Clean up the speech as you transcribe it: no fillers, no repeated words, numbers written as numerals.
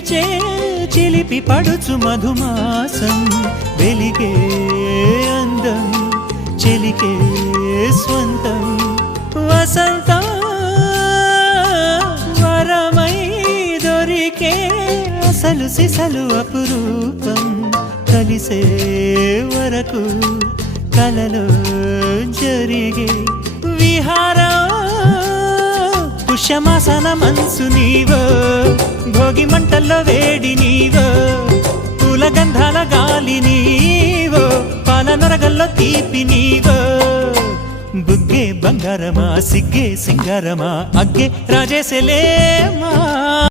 పిలిచే చిలిపి పడుచు మధుమాసం వెలిగే అందం చెలికే స్వంతం వసంతం వరమై దొరికే అసలు సిసలు అపురూపం కలిసే వరకు కలలో జరిగే విహారం పుష్యమాసన మనసు నీవో భోగి మంటల్లో వేడి నీవో పూల గంధాల గాలి నీవో పాల నొరగల్లో తీపి నీవో బుగ్గే బంగారమా సిగ్గే సింగారమా అగ్గే రాజేసలేమా